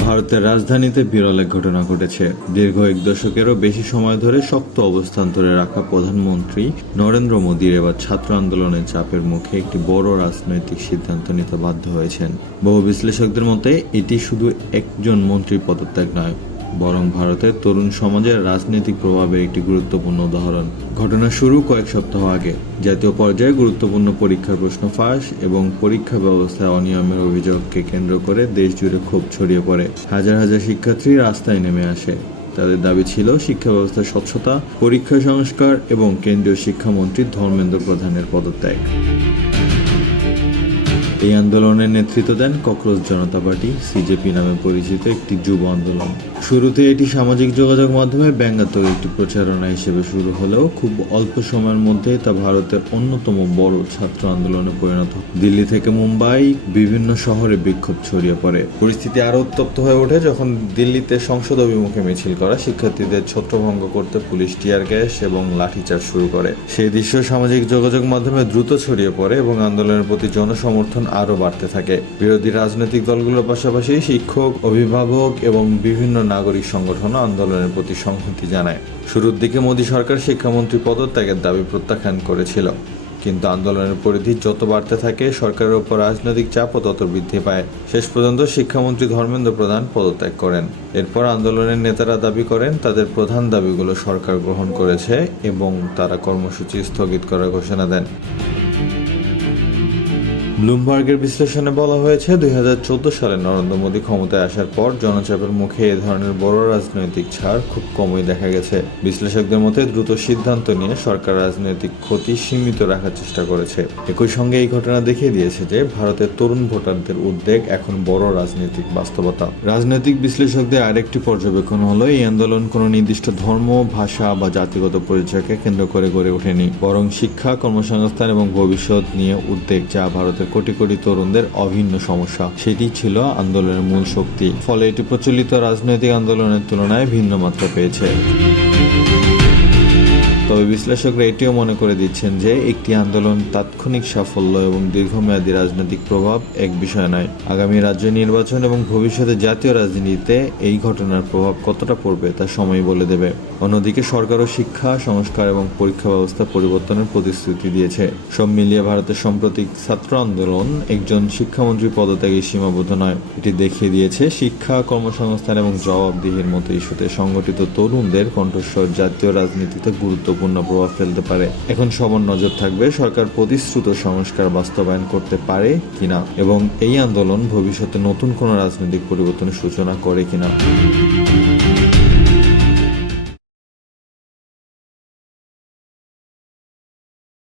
ভারতের রাজধানীতে বিরল এক ঘটনা ঘটেছে। দীর্ঘ এক দশকেরও বেশি সময় ধরে শক্ত অবস্থান ধরে রাখা প্রধানমন্ত্রী নরেন্দ্র মোদীর এবার ছাত্র আন্দোলনের চাপের মুখে একটি বড় রাজনৈতিক সিদ্ধান্ত নিতে বাধ্য হয়েছেন। বহু বিশ্লেষকদের মতে এটি শুধু একজন মন্ত্রীর পদত্যাগ নয়, বরং ভারতের তরুণ সমাজের রাজনৈতিক প্রভাবের একটি গুরুত্বপূর্ণ উদাহরণ। ঘটনা শুরু কয়েক সপ্তাহ আগে। জাতীয় পর্যায়ে গুরুত্বপূর্ণ পরীক্ষার প্রশ্ন ফাঁস এবং পরীক্ষা ব্যবস্থায় অনিয়মের অভিযোগকে কেন্দ্র করে দেশ জুড়ে ক্ষোভ ছড়িয়ে পড়ে। হাজার হাজার শিক্ষার্থী রাস্তায় নেমে আসে। তাদের দাবি ছিল শিক্ষা ব্যবস্থার স্বচ্ছতা, পরীক্ষা সংস্কার এবং কেন্দ্রীয় শিক্ষামন্ত্রী ধর্মেন্দ্র প্রধানের পদত্যাগ। এই আন্দোলনের নেতৃত্ব দেন ককরোচ জনতা পার্টি সিজেপি নামে পরিচিত একটি যুব আন্দোলন। শুরুতে এটি সামাজিক যোগাযোগ মাধ্যমে ব্যঙ্গাত্মক একটি প্রচারণা হিসেবে শুরু হলেও খুব অল্প সময়ের মধ্যেই তা ভারতের অন্যতম বড় ছাত্র আন্দোলনে পরিণত হয়। দিল্লি থেকে মুম্বাই বিভিন্ন শহরে বিক্ষোভ ছড়িয়ে পড়ে। পরিস্থিতি আরও উত্তপ্ত হয়ে ওঠে যখন দিল্লিতে সংসদ অভিমুখে মিছিল করা শিক্ষার্থীদের ছত্রভঙ্গ করতে পুলিশ টিয়ার গ্যাস এবং লাঠিচার্জ শুরু করে। সেই দৃশ্য সামাজিক যোগাযোগ মাধ্যমে দ্রুত ছড়িয়ে পড়ে এবং আন্দোলনের প্রতি জনসমর্থন আরও বাড়তে থাকে। বিরোধী রাজনৈতিক দলগুলোর পাশাপাশি শিক্ষক, অভিভাবক এবং বিভিন্ন নাগরিক সংগঠনও আন্দোলনের প্রতি সংহতি জানায়। শুরুর দিকে মোদী সরকার শিক্ষামন্ত্রী পদত্যাগের দাবি প্রত্যাখ্যান করেছিল, কিন্তু আন্দোলনের পরিধি যত বাড়তে থাকে সরকারের উপর রাজনৈতিক চাপও তত বৃদ্ধি পায়। শেষ পর্যন্ত শিক্ষামন্ত্রী ধর্মেন্দ্র প্রধান পদত্যাগ করেন। এরপর আন্দোলনের নেতারা দাবি করেন তাদের প্রধান দাবিগুলো সরকার গ্রহণ করেছে এবং তারা কর্মসূচি স্থগিত করার ঘোষণা দেন। ব্লুমবার্গের বিশ্লেষণে বলা হয়েছে 2014 সালে নরেন্দ্র মোদী ক্ষমতায় আসার পর জনচাপের মুখে এ ধরনের বড় রাজনৈতিক ছাড় খুব কমই দেখা গেছে। বিশ্লেষকদের মতে দ্রুত সিদ্ধান্ত নিয়ে সরকার রাজনৈতিক ক্ষতি সীমিত রাখার চেষ্টা করেছে। একই সঙ্গে এই ঘটনা দেখিয়ে দিয়েছে যে ভারতের তরুণ ভোটারদের উদ্বেগ এখন বড় রাজনৈতিক বাস্তবতা। রাজনৈতিক বিশ্লেষকদের আরেকটি পর্যবেক্ষণ হলো এই আন্দোলন কোনো নির্দিষ্ট ধর্ম, ভাষা বা জাতিগত পরিচয়কে কেন্দ্র করে গড়ে ওঠেনি, বরং শিক্ষা, কর্মসংস্থান এবং ভবিষ্যৎ নিয়ে উদ্বেগ, যা ভারতের কোটি কোটি তরুণদের অভিন্ন সমস্যা। সেটি ছিল আন্দোলনের মূল শক্তি। ফলে এটি প্রচলিত রাজনৈতিক আন্দোলনের তুলনায় ভিন্ন মাত্রা পেয়েছে। তবে বিশ্লেষকরা এটিও মনে করে দিচ্ছেন যে একটি আন্দোলন তাৎক্ষণিক সাফল্য এবং দীর্ঘমেয়াদী রাজনৈতিক প্রভাব এক বিষয় নয়। আগামী রাজ্য নির্বাচন এবং ভবিষ্যতে জাতীয় রাজনীতিতে এই ঘটনার প্রভাব কতটা পড়বে তা সময় বলে দেবে। অন্যদিকে সরকারও শিক্ষা সংস্কার এবং পরীক্ষা ব্যবস্থা পরিবর্তনের প্রতিশ্রুতি দিয়েছে। সব মিলিয়ে ভারতের সাম্প্রতিক ছাত্র আন্দোলন একজন শিক্ষামন্ত্রী পদত্যাগে সীমাবদ্ধ নয়। এটি দেখিয়ে দিয়েছে শিক্ষা, কর্মসংস্থান এবং জবাবদিহির মতো ইস্যুতে সংগঠিত তরুণদের কণ্ঠস্বর জাতীয় রাজনীতিতে গুরুত্বপূর্ণ প্রভাব ফেলতে পারে। এখন সবার নজর থাকবে সরকার প্রতিশ্রুত সংস্কার বাস্তবায়ন করতে পারে কিনা এবং এই আন্দোলন ভবিষ্যতে নতুন কোনো রাজনৈতিক পরিবর্তনের সূচনা করে কিনা।